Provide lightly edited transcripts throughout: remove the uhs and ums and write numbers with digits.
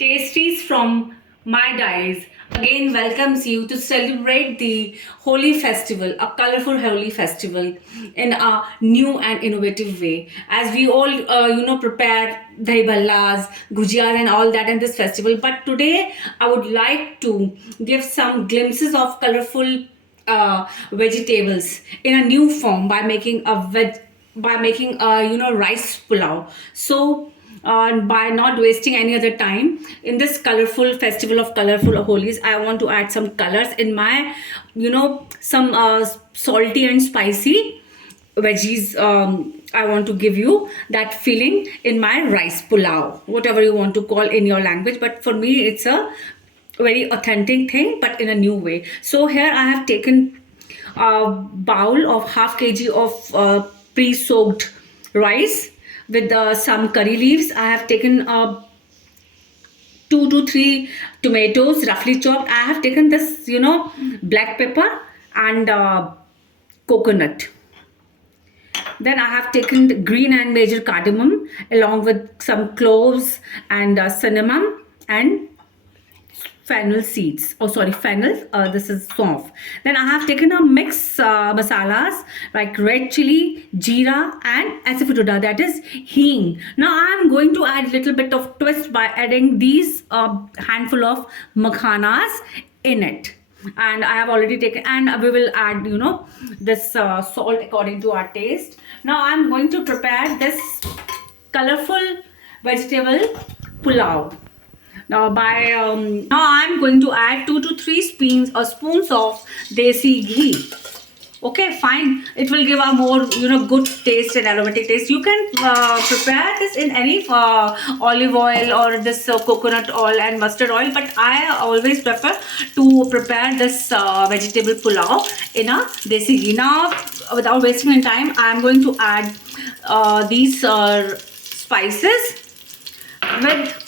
Tasties from my diaries again welcomes you to celebrate the Holi festival, a colorful Holi festival in a new and innovative way. As we all, prepare dahi bhallas, gujiyas and all that in this festival. But today I would like to give some glimpses of colorful vegetables in a new form by making a rice pulao. So by not wasting any other time in this colorful festival of colorful holies, I want to add some colors in my some salty and spicy veggies. I want to give you that feeling in my rice pulao, whatever you want to call in your language, but for me it's a very authentic thing but in a new way. So here I have taken a bowl of half kg of pre-soaked rice with some curry leaves. I have taken 2 to 3 tomatoes roughly chopped. I have taken this black pepper and coconut. Then I have taken the green and major cardamom along with some cloves and cinnamon and fennel seeds. Oh, sorry, fennel. This is soft. Then I have taken a mix masalas like red chili, jeera, and asafoetida, that is hing. Now I am going to add a little bit of twist by adding these handful of makhanas in it. And I have already taken, and we will add, this salt according to our taste. Now I am going to prepare this colorful vegetable pulao. Now I'm going to add 2 to 3 spoons of desi ghee. Okay, fine. It will give a more good taste and aromatic taste. You can prepare this in any olive oil or this coconut oil and mustard oil, but I always prefer to prepare this vegetable pulao in a desi ghee. Now, without wasting any time, I am going to add these spices with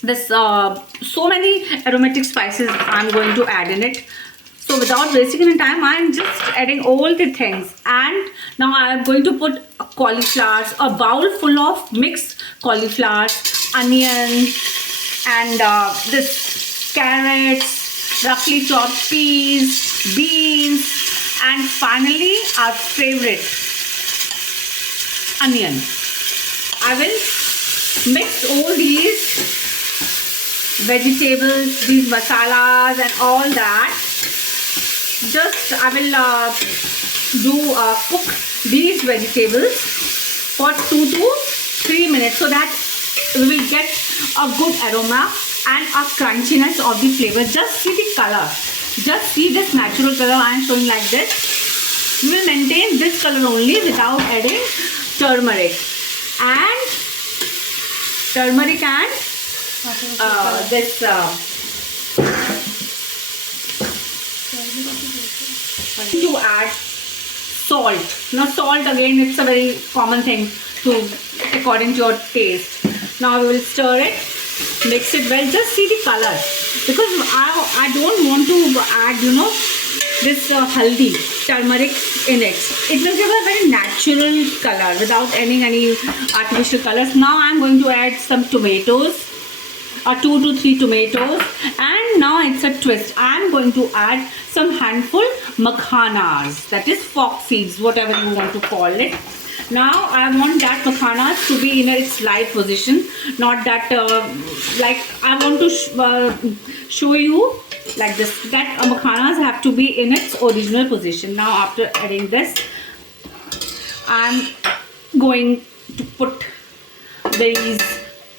this so many aromatic spices I'm going to add in it. So without wasting any time, I'm just adding all the things. And now I'm going to put cauliflowers, a bowl full of mixed cauliflowers, onions, and this carrots, roughly chopped peas, beans, and finally our favorite, onion. I will mix all these vegetables, these masalas and all that. Just I will cook these vegetables for 2 to 3 minutes so that we will get a good aroma and a crunchiness of the flavor. Just see the color. Just see this natural color I am showing like this. We will maintain this color only without adding turmeric and this to add salt. Now salt again, it's a very common thing to according to your taste. Now we will stir it, mix it well. Just see the color, because I don't want to add this haldi, turmeric in it. It will give a very natural color without adding any artificial colors. Now I am going to add some tomatoes, 2 to 3 tomatoes, and now it's a twist. I am going to add some handful makhanas, that is fox seeds, whatever you want to call it. Now I want that makhanas to be in its live position, not that like I want to show you like this, that makhanas have to be in its original position. Now after adding this, I'm going to put these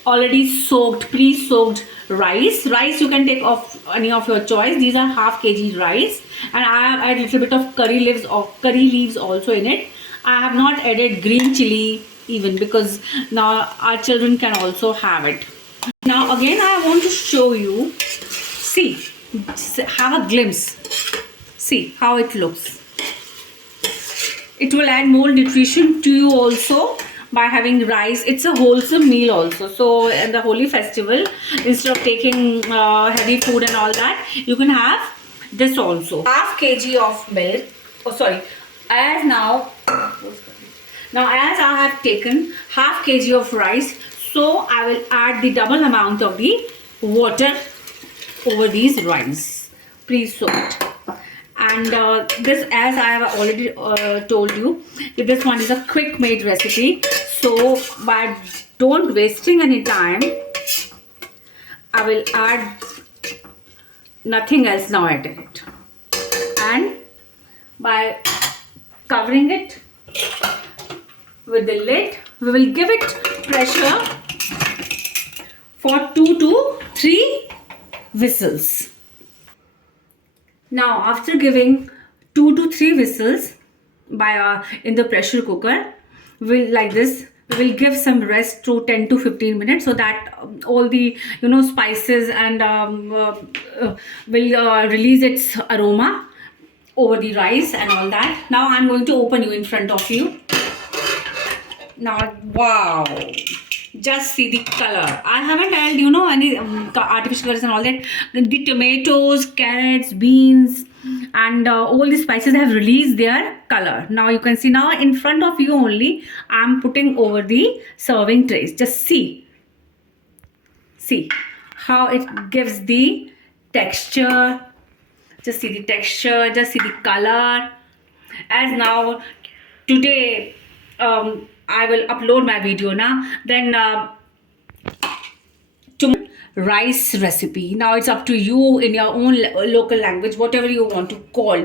already soaked, pre-soaked rice. Rice you can take off any of your choice. These are half kg rice, and I have added a little bit of curry leaves also in it. I have not added green chili even, because now our children can also have it. Now again I want to show you, see, have a glimpse, see how it looks. It will add more nutrition to you also by having rice. It's a wholesome meal also. So in the Holi festival, instead of taking heavy food and all that, you can have this also. Half kg of milk. Oh sorry, as I have taken half kg of rice, So I will add the double amount of the water over these rice. Please soak it. And this, as I have already told you, this one is a quick made recipe. So by don't wasting any time, I will add nothing else now add it. And by covering it with the lid, we will give it pressure for 2 to 3 whistles. Now after giving 2 to 3 whistles by in the pressure cooker, we'll like this, we will give some rest to 10 to 15 minutes so that all the spices and will release its aroma over the rice and all that. Now I'm going to open you in front of you. Now, wow, just see the color. I haven't added any artificial colors and all that. The tomatoes, carrots, beans and all the spices have released their color. Now you can see, now in front of you only I'm putting over the serving trays. Just see how it gives the texture. Just see the texture, just see the color. As now today I will upload my video now, then to rice recipe. Now it's up to you in your own local language, whatever you want to call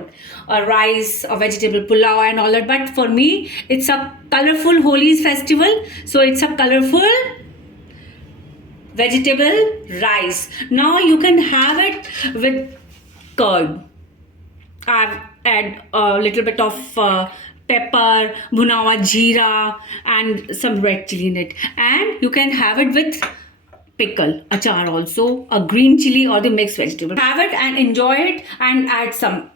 a rice, a vegetable pulao and all that. But for me, it's a colorful Holi's festival, so it's a colorful vegetable rice. Now you can have it with curd. I've add a little bit of pepper, bhunawa jeera and some red chili in it, and you can have it with pickle, achar also, a green chili or the mixed vegetable. Have it and enjoy it, and add some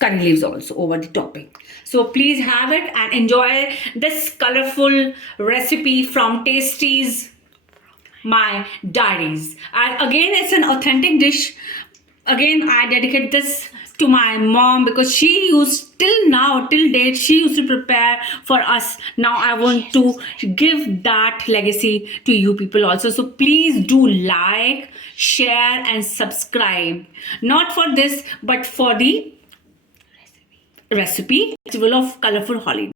curry leaves also over the topping. So please have it and enjoy this colorful recipe from Tasty's My Diaries. And again, it's an authentic dish. Again, I dedicate this to my mom because she used till date she used to prepare for us. Now I want to give that legacy to you people also. So please do like, share and subscribe, not for this but for the recipe festival of colorful Holi.